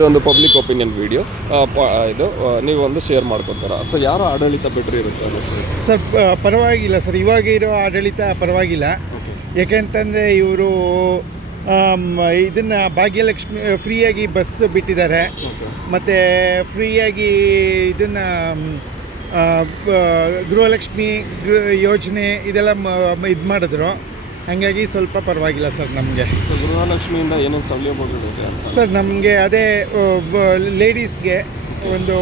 ಇದೊಂದು public opinion video ಇದು ನೀವು ಒಂದು ಶೇರ್ ಮಾಡ್ಕೊತೀರಾ. ಸೊ ಯಾರು ಆಡಳಿತ ಬೆಟ್ರ್ ಇರುತ್ತೆ ಅನ್ನಿಸ್ತದೆ ಸರ್? ಪರವಾಗಿಲ್ಲ ಸರ್, ಇವಾಗ ಇರೋ ಆಡಳಿತ ಪರವಾಗಿಲ್ಲ. ಯಾಕೆಂತಂದರೆ ಇವರು ಇದನ್ನು ಭಾಗ್ಯಲಕ್ಷ್ಮಿ ಫ್ರೀಯಾಗಿ ಬಸ್ ಬಿಟ್ಟಿದ್ದಾರೆ, ಮತ್ತು ಫ್ರೀಯಾಗಿ ಇದನ್ನು ಗೃಹಲಕ್ಷ್ಮಿ ಯೋಜನೆ ಇದೆಲ್ಲ ಇದು ಮಾಡಿದ್ರು. ಹಾಗಾಗಿ ಸ್ವಲ್ಪ ಪರವಾಗಿಲ್ಲ ಸರ್ ನಮಗೆ. ಗೃಹಲಕ್ಷ್ಮಿಯಿಂದ ಏನೇನು ಸೌಲಭ್ಯಗಳಿದೆ ಸರ್? ನಮಗೆ ಅದೇ ಲೇಡೀಸ್ಗೆ ಒಂದು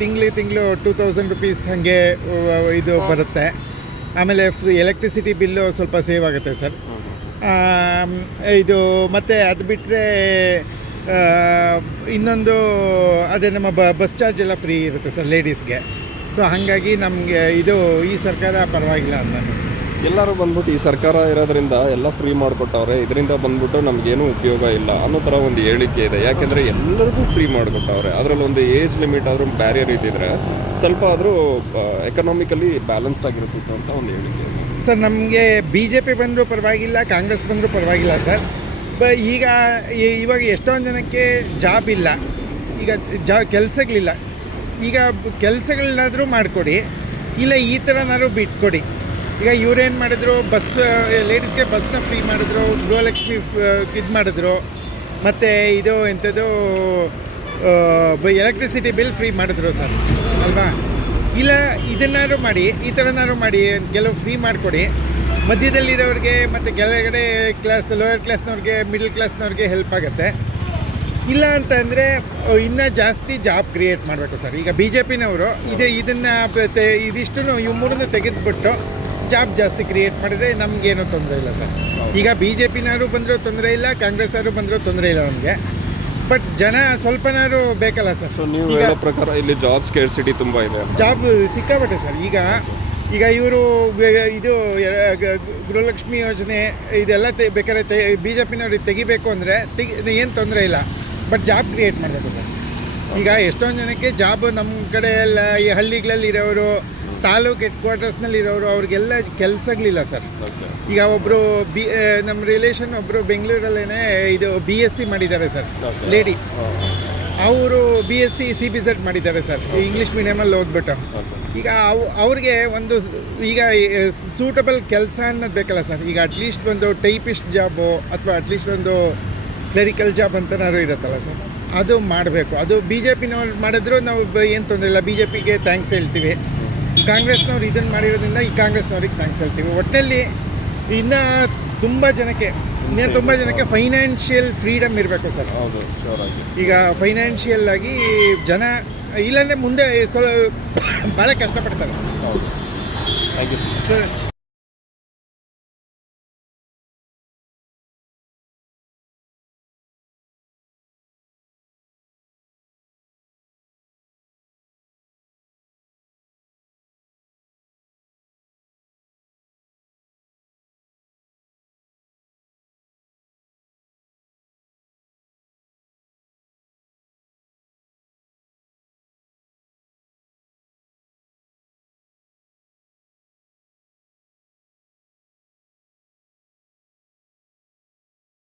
ತಿಂಗಳು 2000 ರೂಪೀಸ್ ಹಾಗೆ ಇದು ಬರುತ್ತೆ. ಆಮೇಲೆ ಎಲೆಕ್ಟ್ರಿಸಿಟಿ ಬಿಲ್ಲು ಸ್ವಲ್ಪ ಸೇವ್ ಆಗುತ್ತೆ ಸರ್. ಇದು ಮತ್ತು ಅದು ಬಿಟ್ಟರೆ ಇನ್ನೊಂದು ಅದೇ ನಮ್ಮ ಬಸ್ ಚಾರ್ಜ್ ಎಲ್ಲ ಫ್ರೀ ಇರುತ್ತೆ ಸರ್ ಲೇಡೀಸ್ಗೆ. ಸೊ ಹಾಗಾಗಿ ನಮಗೆ ಇದು ಈ ಸರ್ಕಾರ ಪರವಾಗಿಲ್ಲ ಅಂತ ಅನಿಸುತ್ತೆ. ಎಲ್ಲರೂ ಬಂದ್ಬಿಟ್ಟು ಈ ಸರ್ಕಾರ ಇರೋದ್ರಿಂದ ಎಲ್ಲ ಫ್ರೀ ಮಾಡಿಕೊಟ್ಟವ್ರೆ, ಇದರಿಂದ ಬಂದ್ಬಿಟ್ಟು ನಮಗೇನು ಉಪಯೋಗ ಇಲ್ಲ ಅನ್ನೋ ಥರ ಒಂದು ಹೇಳಿಕೆ ಇದೆ. ಯಾಕೆಂದರೆ ಎಲ್ಲರಿಗೂ ಫ್ರೀ ಮಾಡಿಕೊಟ್ಟವ್ರೆ, ಅದರಲ್ಲಿ ಒಂದು ಏಜ್ ಲಿಮಿಟ್ ಆದರೂ ಬ್ಯಾರಿಯರ್ ಇದ್ದಿದ್ರೆ ಸ್ವಲ್ಪ ಆದರೂ ಎಕನಾಮಿಕಲಿ ಬ್ಯಾಲೆನ್ಸ್ಡ್ ಆಗಿರ್ತಿತ್ತು ಅಂತ ಒಂದು ಹೇಳಿಕೆ ಇದೆ ಸರ್. ನಮಗೆ BJP ಬಂದರೂ ಪರವಾಗಿಲ್ಲ, ಕಾಂಗ್ರೆಸ್ ಬಂದರೂ ಪರವಾಗಿಲ್ಲ ಸರ್. ಇವಾಗ ಎಷ್ಟೊಂದು ಜನಕ್ಕೆ ಜಾಬ್ ಇಲ್ಲ, ಈಗ ಕೆಲಸಗಳಿಲ್ಲ. ಈಗ ಕೆಲಸಗಳನ್ನಾದರೂ ಮಾಡಿಕೊಡಿ, ಇಲ್ಲ ಈ ಥರನಾದ್ರೂ ಬಿಟ್ಕೊಡಿ. ಈಗ ಇವರೇನು ಮಾಡಿದ್ರು, ಲೇಡೀಸ್ಗೆ ಬಸ್ನ ಫ್ರೀ ಮಾಡಿದ್ರು, ಗೃಹಲಕ್ಷ್ಮಿ ಇದು ಮಾಡಿದ್ರು, ಮತ್ತು ಇದು ಎಂಥದ್ದು ಎಲೆಕ್ಟ್ರಿಸಿಟಿ ಬಿಲ್ ಫ್ರೀ ಮಾಡಿದ್ರು ಸರ್, ಅಲ್ವಾ? ಇಲ್ಲ ಇದನ್ನಾದ್ರು ಮಾಡಿ, ಈ ಥರನಾದ್ರು ಮಾಡಿ, ಕೆಲವು ಫ್ರೀ ಮಾಡಿಕೊಡಿ. ಮಧ್ಯದಲ್ಲಿರೋರಿಗೆ ಮತ್ತು ಕೆಳಗಡೆ ಲೋಯರ್ ಕ್ಲಾಸ್ನವ್ರಿಗೆ, ಮಿಡಲ್ ಕ್ಲಾಸ್ನವ್ರಿಗೆ ಹೆಲ್ಪ್ ಆಗುತ್ತೆ. ಇಲ್ಲ ಅಂತಂದರೆ ಇನ್ನೂ ಜಾಸ್ತಿ ಜಾಬ್ ಕ್ರಿಯೇಟ್ ಮಾಡಬೇಕು ಸರ್. ಈಗ BJPನವರು ಇದನ್ನು ಇದಿಷ್ಟು ಇವು ಮೂರನ್ನು ತೆಗೆದುಬಿಟ್ಟು ಜಾಬ್ ಜಾಸ್ತಿ ಕ್ರಿಯೇಟ್ ಮಾಡಿದರೆ ನಮಗೇನೂ ತೊಂದರೆ ಇಲ್ಲ ಸರ್. ಈಗ BJPನವರು ಬಂದರೂ ತೊಂದರೆ ಇಲ್ಲ, ಕಾಂಗ್ರೆಸ್ ಅವರು ಬಂದರೂ ತೊಂದರೆ ಇಲ್ಲ ನಮಗೆ. ಬಟ್ ಜನ ಸ್ವಲ್ಪನಾದ್ರು ಬೇಕಲ್ಲ ಸರ್. ಸೊ ನೀವು ಹೇಳೋ ಪ್ರಕಾರ ಇಲ್ಲಿ ಜಾಬ್ ಸ್ಕೇರ್ಸಿಟಿ ತುಂಬ ಇದೆ, ಜಾಬ್ ಸಿಕ್ಕಾಬಟ್ಟೆ ಸರ್. ಈಗ ಇವರು ಇದು ಗೃಹಲಕ್ಷ್ಮಿ ಯೋಜನೆ ಇದೆಲ್ಲ ಬೇಕಾದ್ರೆ BJPನವ್ರಿಗೆ ತೆಗಿಬೇಕು ಅಂದರೆ ಏನು ತೊಂದರೆ ಇಲ್ಲ, ಬಟ್ ಜಾಬ್ ಕ್ರಿಯೇಟ್ ಮಾಡಬೇಕು ಸರ್. ಈಗ ಎಷ್ಟೊಂದು ಜನಕ್ಕೆ ಜಾಬ್ ನಮ್ಮ ಕಡೆ ಎಲ್ಲ ಈ ಹಳ್ಳಿಗಳಲ್ಲಿ ಇರೋರು, ತಾಲೂಕು ಹೆಡ್ ಕ್ವಾರ್ಟರ್ಸ್ನಲ್ಲಿ ಇರೋರು, ಅವ್ರಿಗೆಲ್ಲ ಕೆಲಸಗಳಿಲ್ಲ ಸರ್. ಈಗ ಒಬ್ಬರು ನಮ್ಮ ರಿಲೇಷನ್ ಒಬ್ಬರು ಬೆಂಗಳೂರಲ್ಲೇ ಇದು BSc ಮಾಡಿದ್ದಾರೆ ಸರ್, ಲೇಡಿ. ಅವರು BSc CBZ ಮಾಡಿದ್ದಾರೆ ಸರ್, ಇಂಗ್ಲೀಷ್ ಮೀಡಿಯಮಲ್ಲಿ ಓದ್ಬಿಟ್ಟು. ಈಗ ಅವ್ರಿಗೆ ಒಂದು ಈಗ ಸೂಟಬಲ್ ಕೆಲಸ ಅನ್ನೋದು ಬೇಕಲ್ಲ ಸರ್. ಈಗ ಅಟ್ಲೀಸ್ಟ್ ಒಂದು ಟೈಪಿಸ್ಟ್ ಜಾಬು ಅಥವಾ ಅಟ್ಲೀಸ್ಟ್ ಒಂದು ಕ್ಲರಿಕಲ್ ಜಾಬ್ ಅಂತನಾದ್ರು ಇರುತ್ತಲ್ಲ ಸರ್, ಅದು ಮಾಡಬೇಕು. ಅದು BJPನವ್ರು ಮಾಡಿದ್ರು ನಾವು ಏನು ತೊಂದರೆ ಇಲ್ಲ, BJPಗೆ ಥ್ಯಾಂಕ್ಸ್ ಹೇಳ್ತೀವಿ. ಕಾಂಗ್ರೆಸ್ನವ್ರು ಇದನ್ನು ಮಾಡಿರೋದ್ರಿಂದ ಈ ಕಾಂಗ್ರೆಸ್ನವ್ರಿಗೆ ಥ್ಯಾಂಕ್ಸ್ ಹೇಳ್ತೀವಿ. ಒಟ್ಟಲ್ಲಿ ಇನ್ನೂ ತುಂಬ ಜನಕ್ಕೆ ಫೈನಾನ್ಷಿಯಲ್ ಫ್ರೀಡಮ್ ಇರಬೇಕು ಸರ್. ಹೌದು, ಈಗ ಫೈನಾನ್ಷಿಯಲ್ ಆಗಿ ಜನ ಇಲ್ಲಾಂದರೆ ಮುಂದೆ ಭಾಳ ಕಷ್ಟಪಡ್ತಾರೆ. ಹೌದು. Thank you sir.